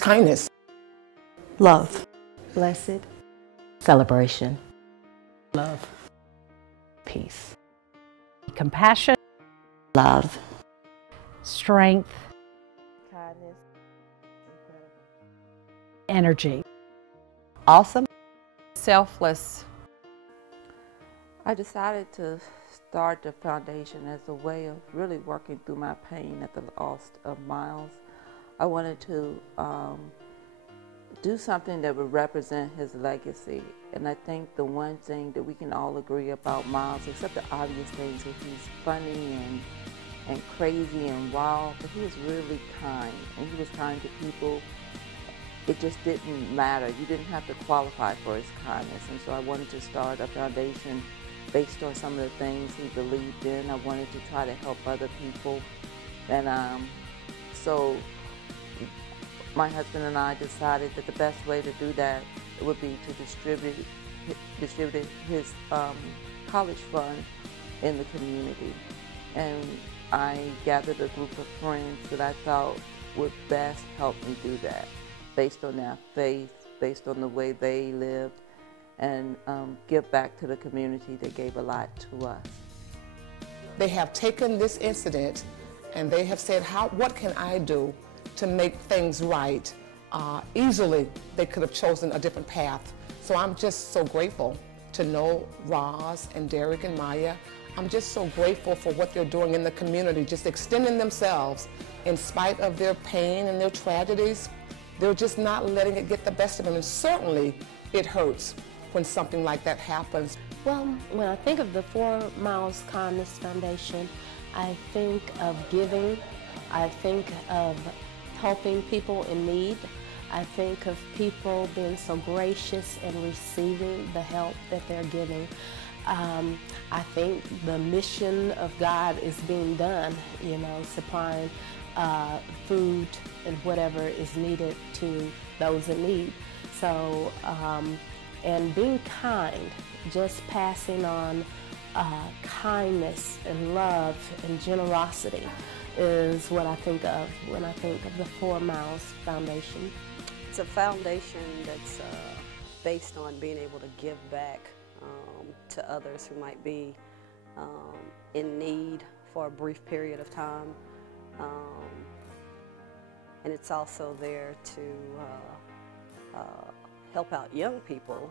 kindness. Love. Blessed. Celebration. Love. Peace. Compassion. Love. Strength. Kindness. Energy. Awesome. Selfless. I decided to start the foundation as a way of really working through my pain at the loss of Miles. I wanted to do something that would represent his legacy. And I think the one thing that we can all agree about Miles, except the obvious things, is he's funny and crazy and wild, but he was really kind. And he was kind to people. It just didn't matter. You didn't have to qualify for his kindness. And so I wanted to start a foundation based on some of the things he believed in. I wanted to try to help other people. And so my husband and I decided that the best way to do that would be to distribute his college fund in the community. And I gathered a group of friends that I thought would best help me do that, based on their faith, based on the way they lived, and give back to the community that gave a lot to us. They have taken this incident and they have said, what can I do to make things right? Easily, they could have chosen a different path. So I'm just so grateful to know Roz and Derek and Maya. I'm just so grateful for what they're doing in the community, just extending themselves in spite of their pain and their tragedies. They're just not letting it get the best of them, and certainly it hurts when something like that happens. Well, when I think of the 4 Miles Kindness Foundation, I think of giving, I think of helping people in need, I think of people being so gracious and receiving the help that they're giving. I think the mission of God is being done, you know, supplying food and whatever is needed to those in need. So, and being kind, just passing on kindness and love and generosity is what I think of when I think of the 4 Miles Foundation. It's a foundation that's based on being able to give back to others who might be in need for a brief period of time. And it's also there to help out young people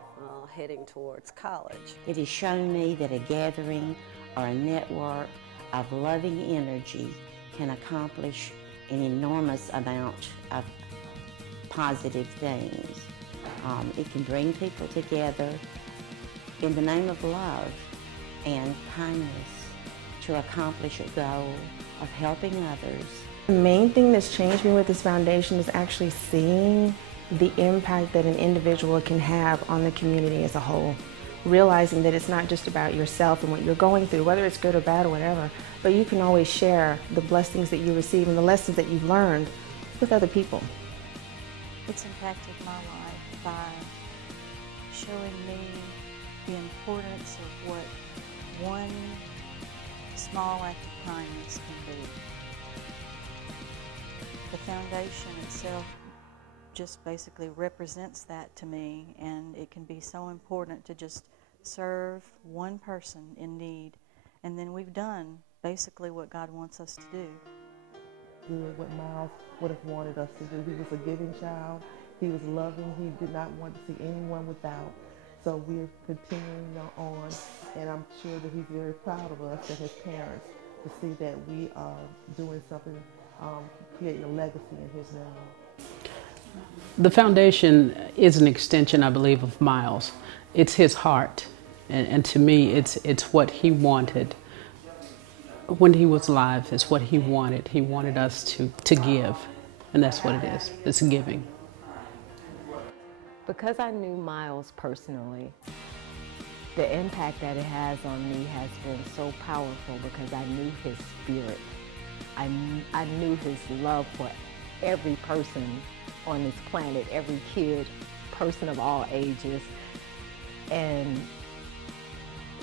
heading towards college. It has shown me that a gathering or a network of loving energy can accomplish an enormous amount of positive things. It can bring people together in the name of love and kindness to accomplish a goal of helping others. The main thing that's changed me with this foundation is actually seeing the impact that an individual can have on the community as a whole. Realizing that it's not just about yourself and what you're going through, whether it's good or bad or whatever, but you can always share the blessings that you receive and the lessons that you've learned with other people. It's impacted my life by showing me the importance of what one small act of kindness can do. The foundation itself just basically represents that to me, and it can be so important to just serve one person in need, and then we've done basically what God wants us to do. Did what Miles would have wanted us to do. He was a giving child. He was loving. He did not want to see anyone without. So we're continuing on, and I'm sure that he's very proud of us and his parents to see that we are doing something, creating a legacy in his name. The foundation is an extension, I believe, of Miles. It's his heart, and to me, it's what he wanted. When he was alive, it's what he wanted. He wanted us to give, and that's what it is. It's giving. Because I knew Miles personally, the impact that it has on me has been so powerful because I knew his spirit. I knew his love for every person on this planet, every kid, person of all ages. And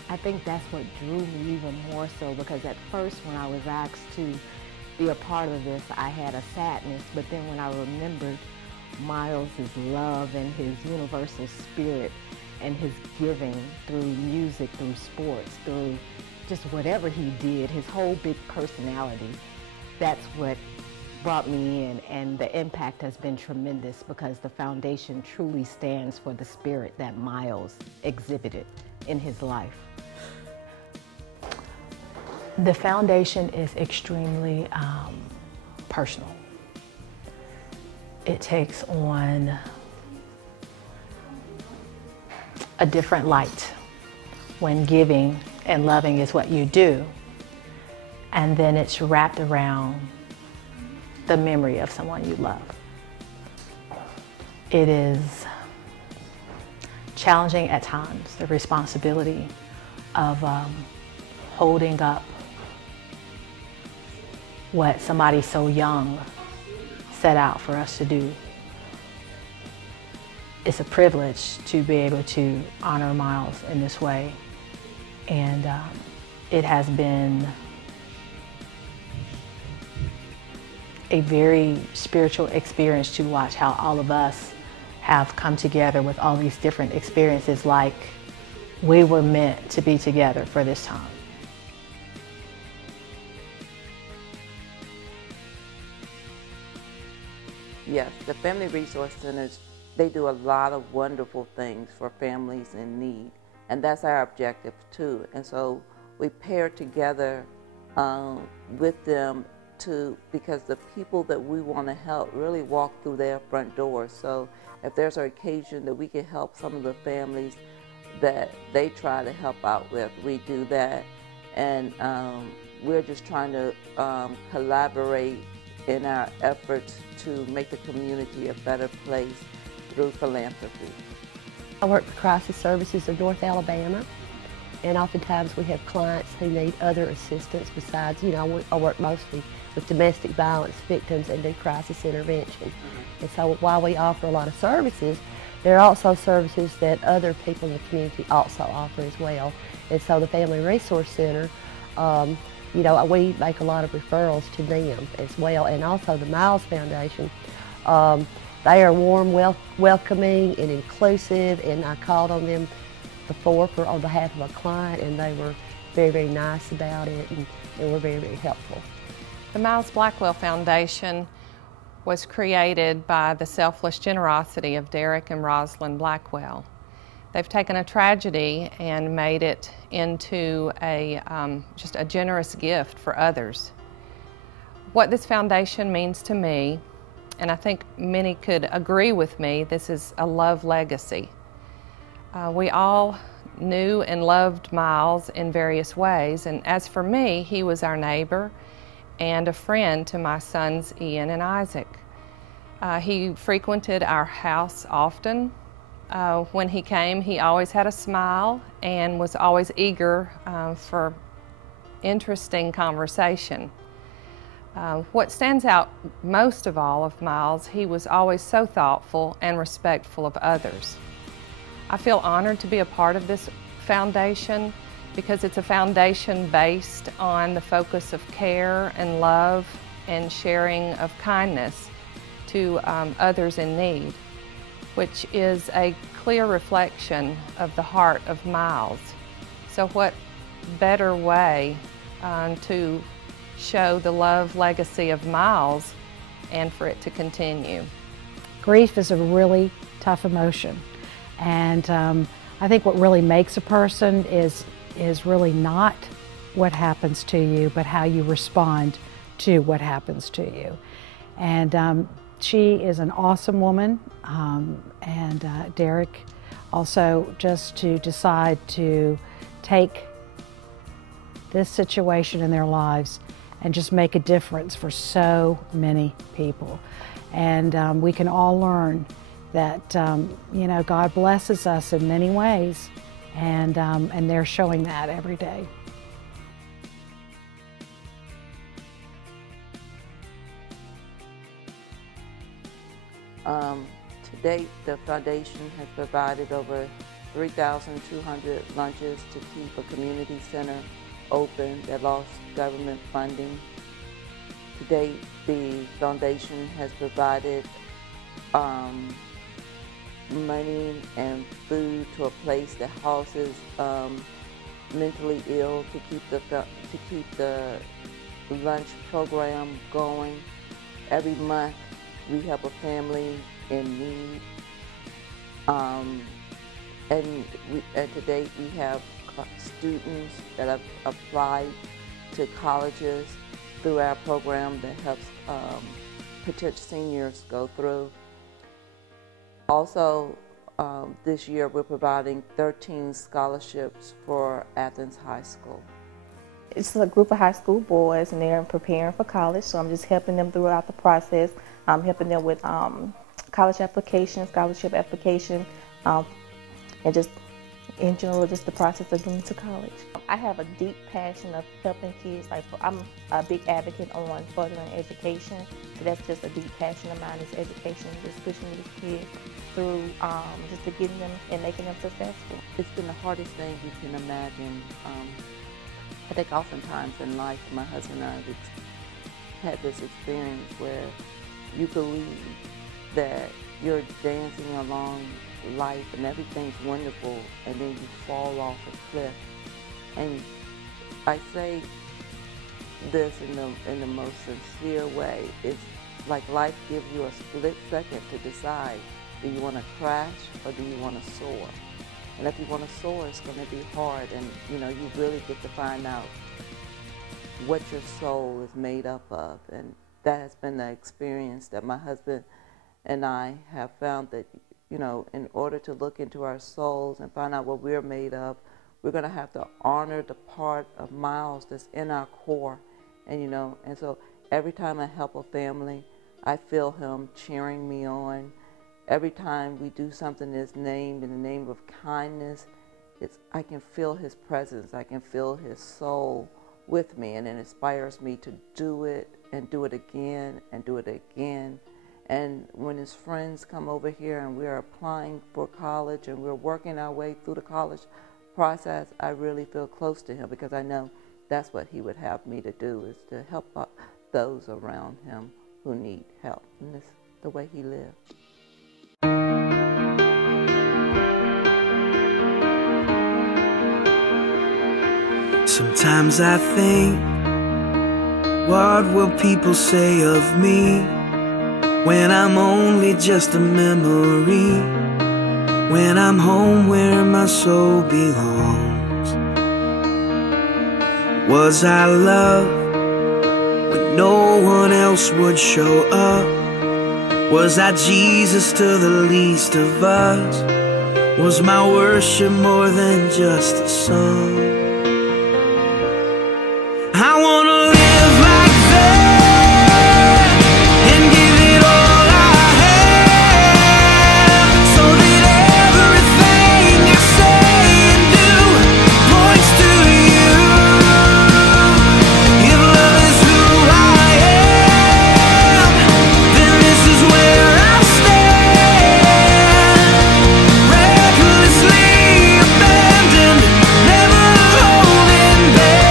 I think that's what drew me even more so, because at first when I was asked to be a part of this, I had a sadness, but then when I remembered Miles' love and his universal spirit and his giving through music, through sports, through just whatever he did, his whole big personality. That's what brought me in, and the impact has been tremendous because the foundation truly stands for the spirit that Miles exhibited in his life. The foundation is extremely personal. It takes on a different light when giving and loving is what you do, and then it's wrapped around the memory of someone you love. It is challenging at times, the responsibility of holding up what somebody so young set out for us to do. It's a privilege to be able to honor Miles in this way, and it has been a very spiritual experience to watch how all of us have come together with all these different experiences, like we were meant to be together for this time. Yes, the Family Resource Centers, they do a lot of wonderful things for families in need, and that's our objective too. And so we pair together with them because the people that we want to help really walk through their front doors. So if there's an occasion that we can help some of the families that they try to help out with, we do that. And we're just trying to collaborate in our efforts to make the community a better place through philanthropy. I work for Crisis Services of North Alabama, and oftentimes we have clients who need other assistance besides, I work mostly with domestic violence victims and do crisis intervention. And so while we offer a lot of services, there are also services that other people in the community also offer as well. And so the Family Resource Center, we make a lot of referrals to them as well. And also the Miles Foundation, they are warm, welcoming, and inclusive, and I called on them before on behalf of a client, and they were very, very nice about it, and were very, very helpful. The Miles Blackwell Foundation was created by the selfless generosity of Derek and Rosalind Blackwell. They've taken a tragedy and made it into just a generous gift for others. What this foundation means to me, and I think many could agree with me, this is a love legacy. We all knew and loved Miles in various ways, and as for me, he was our neighbor and a friend to my sons Ian and Isaac. He frequented our house often. When he came, he always had a smile and was always eager for interesting conversation. What stands out most of all of Miles, he was always so thoughtful and respectful of others. I feel honored to be a part of this foundation because it's a foundation based on the focus of care and love and sharing of kindness to others in need, which is a clear reflection of the heart of Miles. So what better way to show the love legacy of Miles and for it to continue? Grief is a really tough emotion, and I think what really makes a person is really not what happens to you, but how you respond to what happens to you. And she is an awesome woman, and Derek also, just to decide to take this situation in their lives and just make a difference for so many people. And we can all learn that God blesses us in many ways, and they're showing that every day. To date, the foundation has provided over 3,200 lunches to keep a community center open that lost government funding. To date, the foundation has provided money and food to a place that houses mentally ill to keep the lunch program going. Every month we help a family in need. And to date we have students that have applied to colleges through our program that helps potential seniors go through. Also, this year we're providing 13 scholarships for Athens High School. It's a group of high school boys and they're preparing for college, so I'm just helping them throughout the process. I'm helping them with college application, scholarship application, and just in general, just the process of getting to college. I have a deep passion of helping kids. Like, I'm a big advocate on furthering education, so that's just a deep passion of mine, is education, just pushing these kids through, just to getting them and making them successful. It's been the hardest thing you can imagine. I think oftentimes in life, my husband and I have had this experience where you believe that you're dancing along life and everything's wonderful, and then you fall off a cliff. And I say this in the most sincere way. It's like life gives you a split second to decide, do you want to crash or do you want to soar? And if you want to soar, it's going to be hard, and you really get to find out what your soul is made up of. And that has been the experience that my husband and I have found, that in order to look into our souls and find out what we're made of, we're going to have to honor the part of Miles that's in our core. And and so every time I help a family, I feel him cheering me on. Every time we do something that's named in the name of kindness, I can feel his presence, I can feel his soul with me, and it inspires me to do it and do it again and do it again. And when his friends come over here and we're applying for college and we're working our way through the college process, I really feel close to him, because I know that's what he would have me to do, is to help those around him who need help. And that's the way he lived. Sometimes I think, what will people say of me when I'm only just a memory, when I'm home where my soul belongs? Was I loved when no one else would show up? Was I Jesus to the least of us? Was my worship more than just a song? I wanna live like that and give it all I have, so that everything I say and do points to you. If love is who I am, then this is where I stand, recklessly abandoned, never holding back.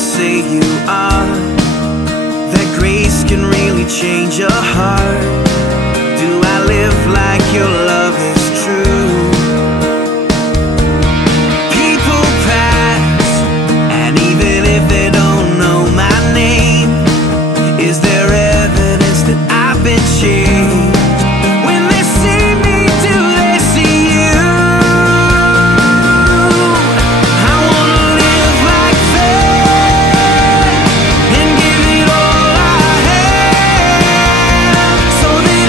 Say you are, that grace can really change your heart. Do I live like your love is true? People pass, and even if they don't know my name, is there evidence that I've been changed? When they see me, do they see you? I wanna live like that and give it all I have, so that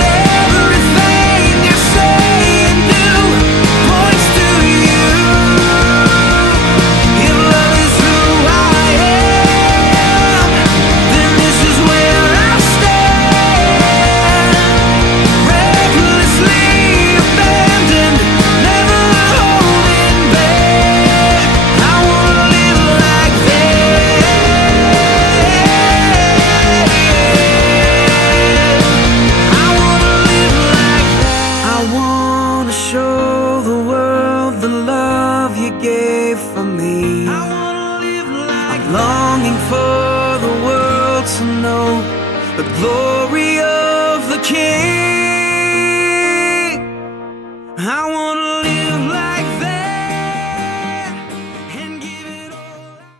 everything I say longing for the world to know the glory of the King.